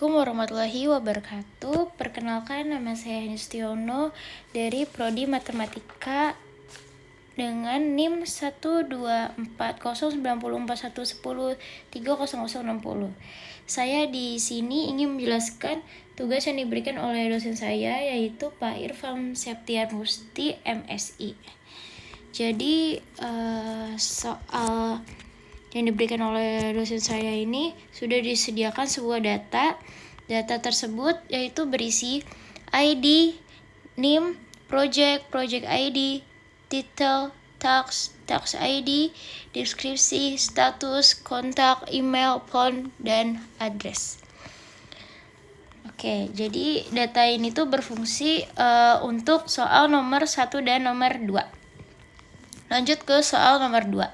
Assalamualaikum warahmatullahi wabarakatuh. Perkenalkan, nama saya Nistiono dari Prodi Matematika dengan NIM 1240941103060. Saya di sini ingin menjelaskan tugas yang diberikan oleh dosen saya, yaitu Pak Irfan Septian Musti, MSI. Jadi soal yang diberikan oleh dosen saya ini sudah disediakan sebuah data. Data tersebut yaitu berisi ID, NIM, project ID, title, tax ID, deskripsi, status, kontak, email, phone, dan address. Oke, jadi data ini tuh berfungsi untuk soal nomor 1 dan nomor 2. Lanjut ke soal nomor 2.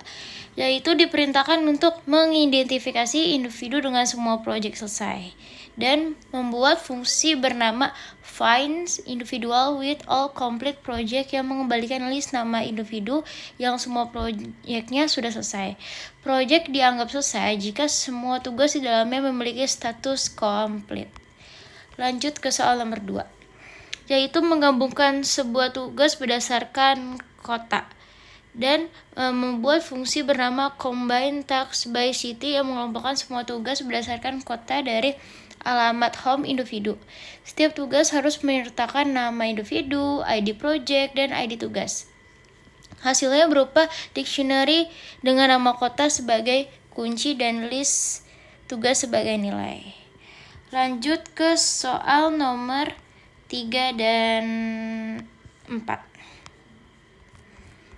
Yaitu diperintahkan untuk mengidentifikasi individu dengan semua proyek selesai dan membuat fungsi bernama find individual with all complete project yang mengembalikan list nama individu yang semua proyeknya sudah selesai. Proyek dianggap selesai jika semua tugas di dalamnya memiliki status komplit. Lanjut ke soal nomor 2, yaitu menggabungkan sebuah tugas berdasarkan kota dan membuat fungsi bernama combine task by city yang mengelompokkan semua tugas berdasarkan kota dari alamat home individu. Setiap tugas harus menyertakan nama individu, ID project, dan ID tugas. Hasilnya berupa dictionary dengan nama kota sebagai kunci dan list tugas sebagai nilai. Lanjut ke soal nomor 3 dan 4.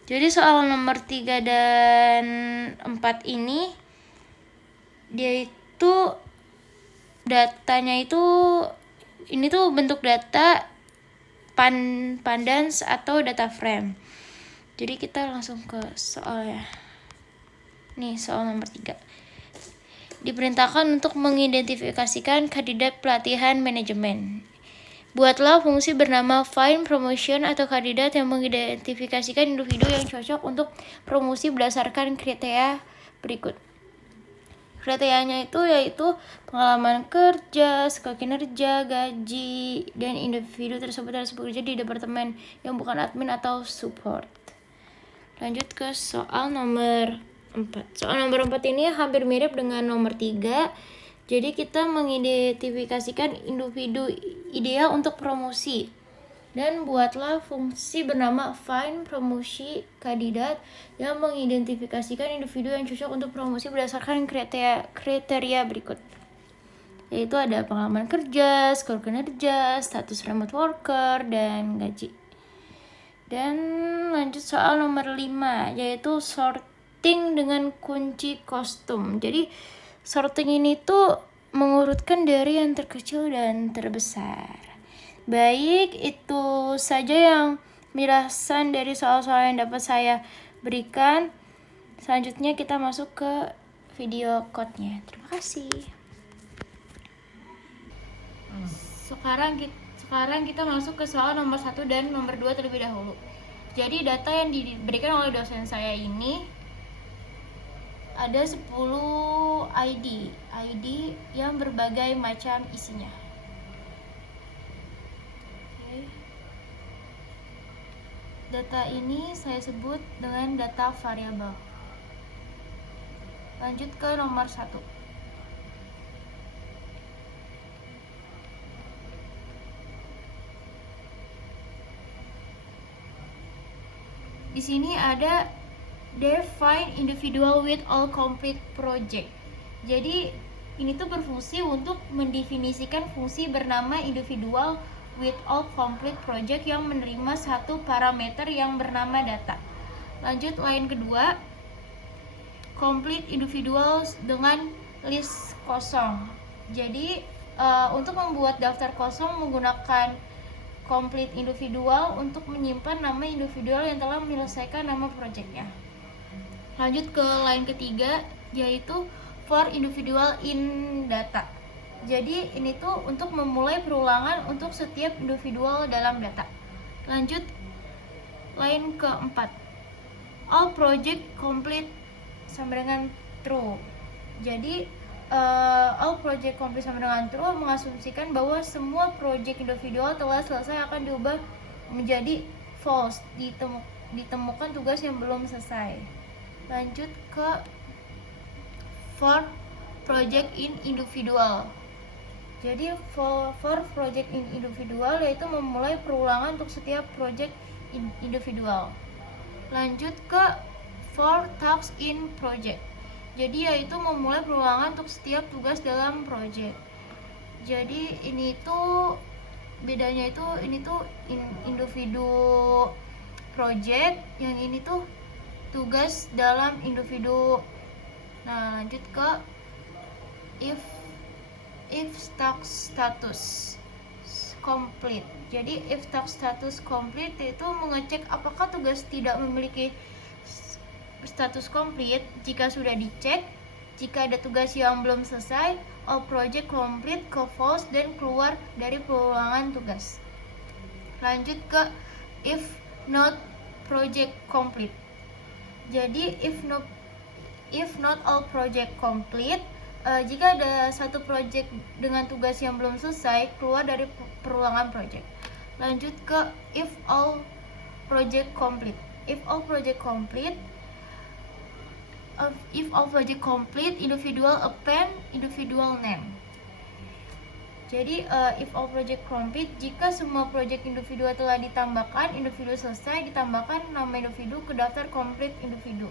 Jadi soal nomor 3 dan 4 ini dia itu datanya itu ini tuh bentuk data pandans atau data frame. Jadi kita langsung ke soalnya. Nih soal nomor 3. Diperintahkan untuk mengidentifikasikan kandidat pelatihan manajemen. Buatlah fungsi bernama find promotion atau kandidat yang mengidentifikasikan individu yang cocok untuk promosi berdasarkan kriteria berikut. Kriterianya itu yaitu pengalaman kerja, skala kinerja, gaji, dan individu tersebut harus bekerja di departemen yang bukan admin atau support. Lanjut ke soal nomor 4. Soal nomor 4 ini hampir mirip dengan nomor 3. Jadi kita mengidentifikasikan individu ideal untuk promosi dan buatlah fungsi bernama find promosi kandidat yang mengidentifikasikan individu yang cocok untuk promosi berdasarkan kriteria berikut, yaitu ada pengalaman kerja, skor kinerja, status remote worker, dan gaji. Dan lanjut soal nomor 5, yaitu sorting dengan kunci kostum. Jadi sorting ini tuh mengurutkan dari yang terkecil dan terbesar. Baik, itu saja yang penjelasan dari soal-soal yang dapat saya berikan. Selanjutnya kita masuk ke video code-nya. Terima kasih. Sekarang kita masuk ke soal nomor 1 dan nomor 2 terlebih dahulu. Jadi data yang diberikan oleh dosen saya ini ada 10 ID yang berbagai macam isinya. Oke. Data ini saya sebut dengan data variabel. Lanjut ke nomor 1. Di sini ada define individual with all complete project. Jadi ini tuh berfungsi untuk mendefinisikan fungsi bernama individual with all complete project yang menerima satu parameter yang bernama data. Lanjut line kedua, complete individuals dengan list kosong. Jadi untuk membuat daftar kosong menggunakan complete individual untuk menyimpan nama individual yang telah menyelesaikan nama projectnya. Lanjut ke line ketiga, yaitu for individual in data. Jadi ini tuh untuk memulai perulangan untuk setiap individual dalam data. Lanjut line keempat, all project complete sama dengan true. Jadi all project complete sama dengan true mengasumsikan bahwa semua project individual telah selesai akan diubah menjadi false, ditemukan tugas yang belum selesai. Lanjut ke for project in individual. Jadi for project in individual yaitu memulai perulangan untuk setiap project individual. Lanjut ke for tasks in project. Jadi yaitu memulai perulangan untuk setiap tugas dalam project. Jadi ini tuh bedanya itu ini tuh individu project, yang ini tuh tugas dalam individu. Nah, lanjut ke if task status complete. Jadi if task status complete itu mengecek apakah tugas tidak memiliki status complete. Jika sudah dicek, jika ada tugas yang belum selesai, all project complete ke false dan keluar dari perulangan tugas. Lanjut ke if not project complete. Jadi if not all project complete, jika ada satu project dengan tugas yang belum selesai, keluar dari perulangan project. Lanjut ke if all project complete. If all project complete, individual append individual name. Jadi if all project complete, jika semua project individual telah ditambahkan, individu selesai, ditambahkan nama individu ke daftar complete individu.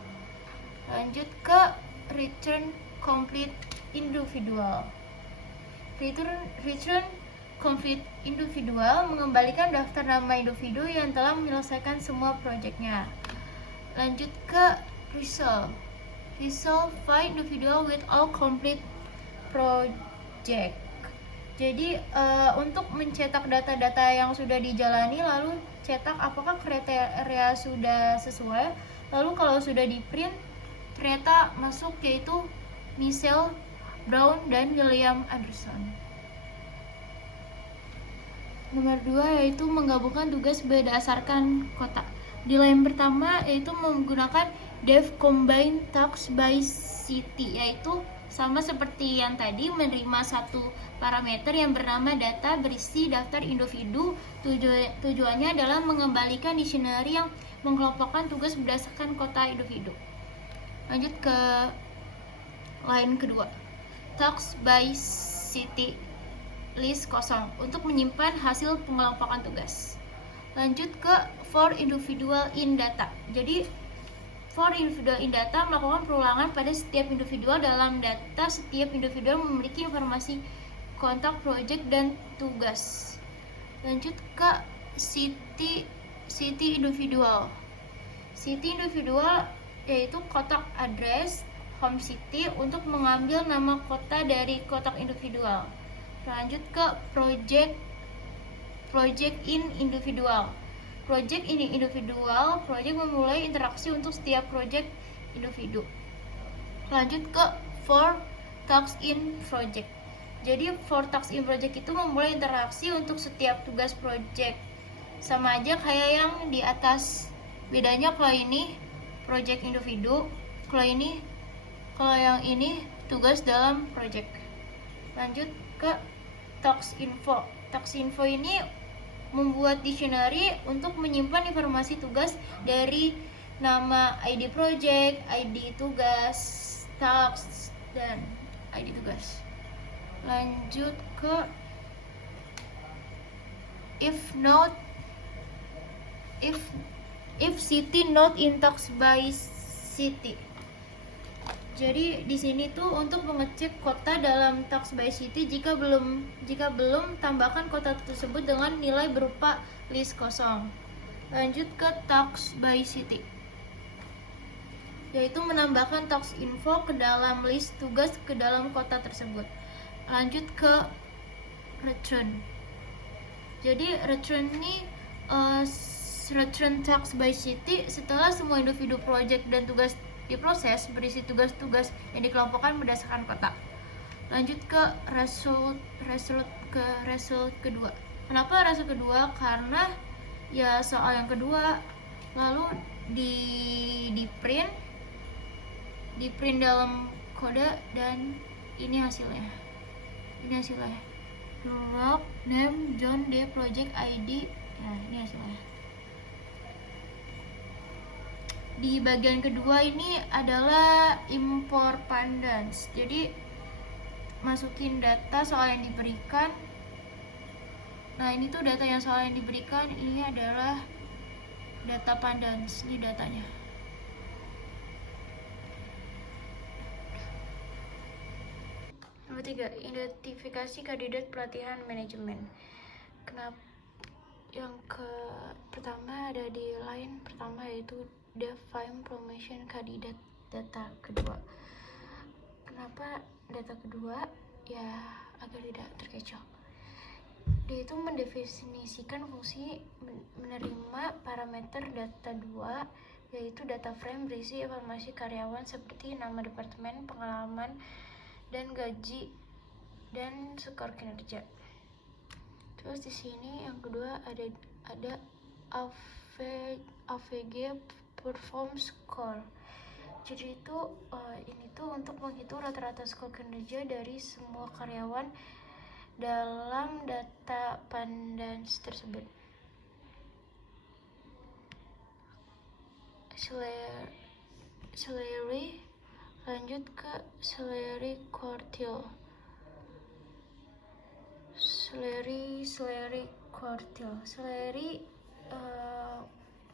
Lanjut ke return complete individual. Return complete individual mengembalikan daftar nama individu yang telah menyelesaikan semua projectnya. Lanjut ke result find individual with all complete project. Jadi untuk mencetak data-data yang sudah dijalani, lalu cetak apakah kriteria sudah sesuai, lalu kalau sudah di print ternyata masuk, yaitu Michelle Brown dan William Anderson. Nomor 2 yaitu menggabungkan tugas berdasarkan kota. Di line pertama yaitu menggunakan Dev Combine Task by City, yaitu sama seperti yang tadi, menerima satu parameter yang bernama data berisi daftar individu. Tujuannya adalah mengembalikan dictionary yang mengelompokkan tugas berdasarkan kota individu. Lanjut ke line kedua, Task by City list kosong untuk menyimpan hasil pengelompokan tugas. Lanjut ke for individual in data. Jadi for individual in data melakukan perulangan pada setiap individual dalam data. Setiap individual memiliki informasi kontak, project, dan tugas. Lanjut ke city individual. City individual yaitu kotak address home city untuk mengambil nama kota dari kotak individual. Lanjut ke project in individual. Project ini individual, project memulai interaksi untuk setiap project individu. Lanjut ke for tasks in project. Jadi for tasks in project itu memulai interaksi untuk setiap tugas project. Sama aja kayak yang di atas. Bedanya kalau ini project individu, kalau yang ini tugas dalam project. Lanjut ke task info. Task info ini membuat dictionary untuk menyimpan informasi tugas dari nama ID project, ID tugas, task, dan ID tugas. Lanjut ke if city not in task by city. Jadi di sini tuh untuk mengecek kota dalam task by city. Jika belum tambahkan kota tersebut dengan nilai berupa list kosong. Lanjut ke task by city, yaitu menambahkan task info ke dalam list tugas ke dalam kota tersebut. Lanjut ke return. Jadi return ini return task by city setelah semua individu project dan tugas diproses, berisi tugas-tugas yang dikelompokkan berdasarkan kota. Lanjut ke result kedua. Kenapa result kedua? Karena ya soal yang kedua, lalu di print dalam kode dan Ini hasilnya. Log, name, John D, project ID. Nah, ini hasilnya. Di bagian kedua ini adalah import pandas. Jadi masukin data soal yang diberikan. Nah, ini tuh data yang soal yang diberikan. Ini adalah data pandas. Ini datanya. Nomor 3, identifikasi kandidat pelatihan manajemen. Kenapa? Yang pertama ada di line pertama, yaitu define promotion kandidat data kedua. Kenapa data kedua? Ya, agar tidak terkecoh. Dia itu mendefinisikan fungsi menerima parameter data 2, yaitu data frame berisi informasi karyawan seperti nama departemen, pengalaman, dan gaji, dan skor kinerja. Terus di sini yang kedua ada AVG perform score. Jadi itu ini tuh untuk menghitung rata-rata skor kinerja dari semua karyawan dalam data pandas tersebut. Salary, lanjut ke salary quartile. Salary quartile. Salary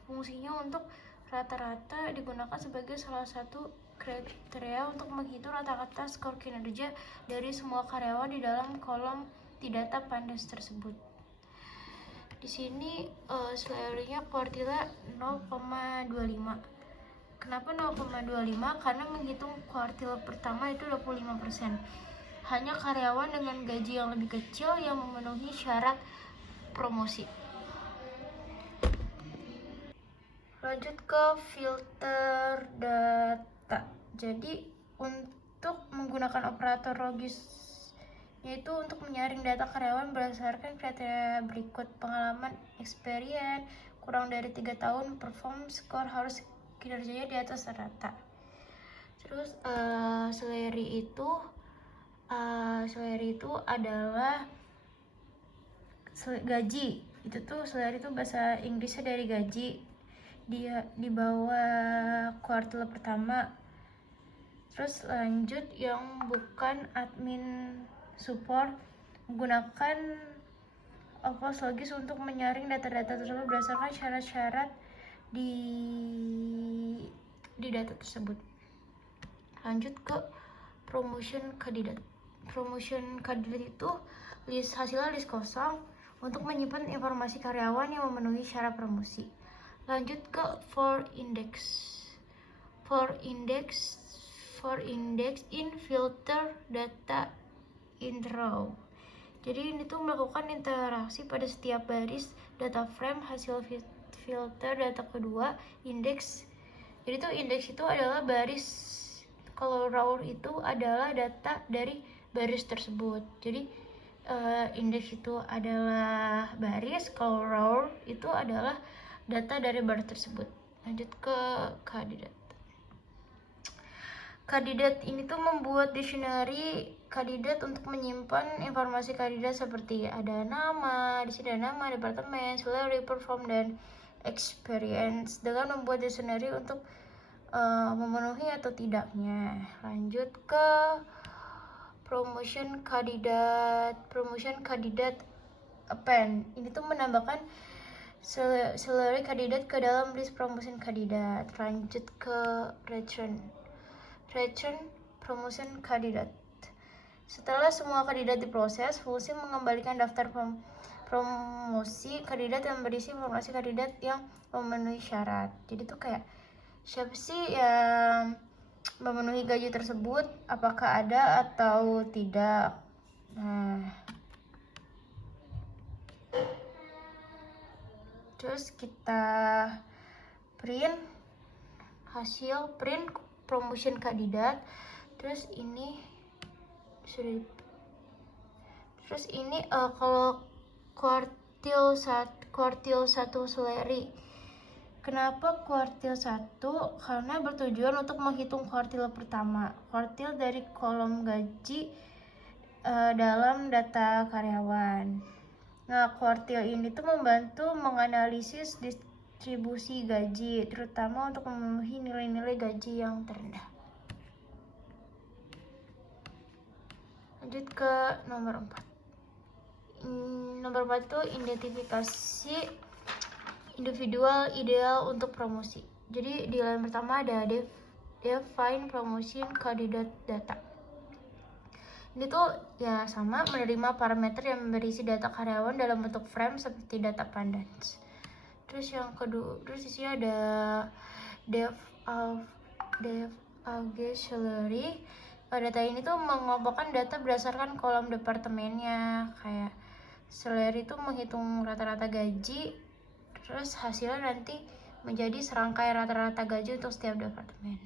fungsinya untuk rata-rata digunakan sebagai salah satu kriteria untuk menghitung rata-rata skor kinerja dari semua karyawan di dalam kolom di data pandas tersebut. Di sini salary-nya quartile 0,25. Kenapa 0,25? Karena menghitung kuartil pertama itu 25%. Hanya karyawan dengan gaji yang lebih kecil yang memenuhi syarat promosi. Lanjut ke filter data. Jadi untuk menggunakan operator logis, yaitu untuk menyaring data karyawan berdasarkan kriteria berikut: pengalaman, experience, kurang dari 3 tahun, perform, skor harus kinerjanya di atas rata. Terus salary itu adalah gaji. Itu tuh salary itu bahasa Inggrisnya dari gaji. Dia di bawah kuartal pertama. Terus lanjut yang bukan admin support, menggunakan operator logis untuk menyaring data-data tersebut berdasarkan syarat-syarat di data tersebut. Lanjut ke promotion kandidat. Promotion kandidat itu hasilnya list kosong untuk menyimpan informasi karyawan yang memenuhi syarat promosi. Lanjut ke for index in filter data in row. Jadi ini tuh melakukan interaksi pada setiap baris data frame hasil filter data kedua, indeks. Jadi tuh indeks itu adalah baris, kalau row itu adalah data dari baris tersebut. Jadi indeks itu adalah baris, kalau row itu adalah data dari baris tersebut. Lanjut ke kandidat. Kandidat ini tuh membuat dictionary kandidat untuk menyimpan informasi kandidat seperti ada nama, di sini ada nama, departemen, salary, perform, dan experience, dengan membuat dictionary untuk memenuhi atau tidaknya. Lanjut ke promotion kandidat append. Ini tuh menambahkan salary kandidat ke dalam list promotion kandidat. Lanjut ke return promotion kandidat. Setelah semua kandidat diproses, fungsi mengembalikan daftar promosi kandidat yang berisi informasi kandidat yang memenuhi syarat. Jadi tuh kayak siapa sih yang memenuhi gaji tersebut, apakah ada atau tidak. Nah, terus kita print promotion kandidat. Terus ini kalau kuartil 1 salary. Kenapa kuartil 1? Karena bertujuan untuk menghitung kuartil pertama. Kuartil dari kolom gaji dalam data karyawan. Nah, kuartil ini tuh membantu menganalisis distribusi gaji, terutama untuk memenuhi nilai-nilai gaji yang terendah. Lanjut ke nomor 4. Nomor 4 itu identifikasi individual ideal untuk promosi. Jadi di line pertama ada define promotion candidate data. Ini tuh ya sama, menerima parameter yang berisi data karyawan dalam bentuk frame seperti data pandas. Terus yang kedua, terus di sini ada dev average salary. Data ini tuh mengelompokkan data berdasarkan kolom departemennya. Kayak salary itu menghitung rata-rata gaji, terus hasilnya nanti menjadi serangkai rata-rata gaji untuk setiap departemen.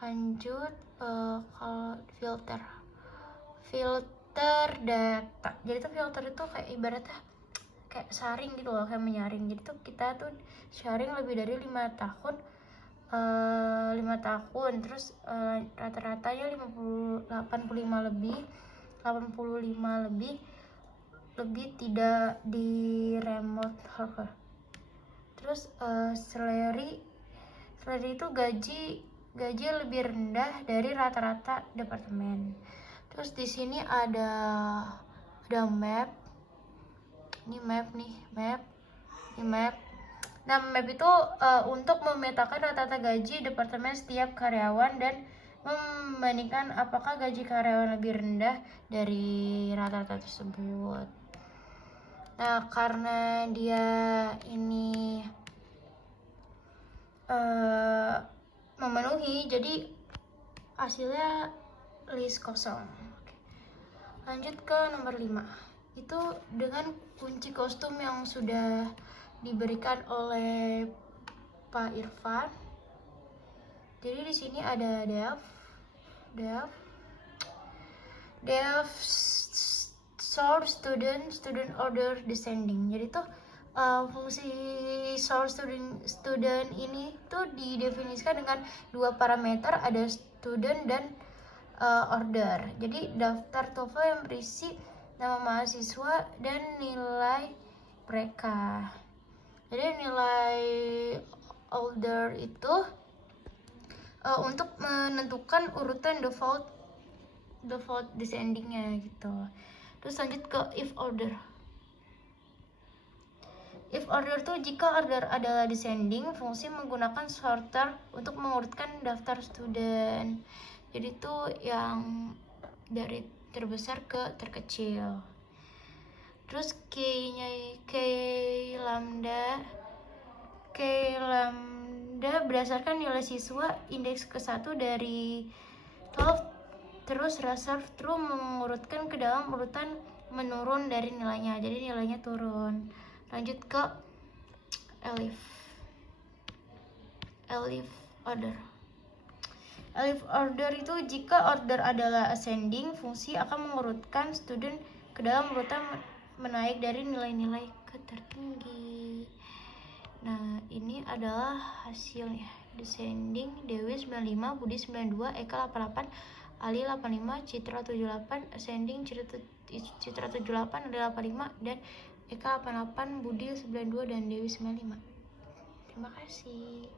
Lanjut kalau filter data. Jadi tuh filter itu kayak ibaratnya kayak saring gitu loh, kayak menyaring. Jadi tuh kita tuh sharing lebih dari 5 tahun, 5 tahun, terus rata-ratanya 85 lebih tidak di remote worker. Terus salary itu gaji lebih rendah dari rata-rata departemen. Terus di sini ada map. Ini map. Nah, map itu untuk memetakan rata-rata gaji departemen setiap karyawan dan membandingkan apakah gaji karyawan lebih rendah dari rata-rata tersebut. Nah, karena dia ini memenuhi, jadi hasilnya list kosong. Lanjut ke nomor 5. Itu dengan kunci kostum yang sudah diberikan oleh Pak Irfan. Jadi di sini ada dev source student order descending. Jadi tuh fungsi source student ini tuh didefinisikan dengan 2 parameter, ada student dan order. Jadi daftar TOEFL yang berisi nama mahasiswa dan nilai mereka. Jadi nilai order itu untuk menentukan urutan default descendingnya gitu. Terus lanjut ke if order. If order tuh jika order adalah descending, fungsi menggunakan sorter untuk mengurutkan daftar student. Jadi tuh yang dari terbesar ke terkecil. Terus K lambda berdasarkan nilai siswa indeks ke-1 dari 12, terus reserve true mengurutkan ke dalam urutan menurun dari nilainya, jadi nilainya turun. Lanjut ke elif order. Elif order itu jika order adalah ascending, fungsi akan mengurutkan student ke dalam urutan menaik dari nilai-nilai ke tertinggi. Nah, ini adalah hasilnya. Descending, Dewi 95, Budi 92, Eka 88, Ali 85, Citra 78, Ascending, Citra 78, Ali 85, dan Eka 88, Budi 92, dan Dewi 95. Terima kasih.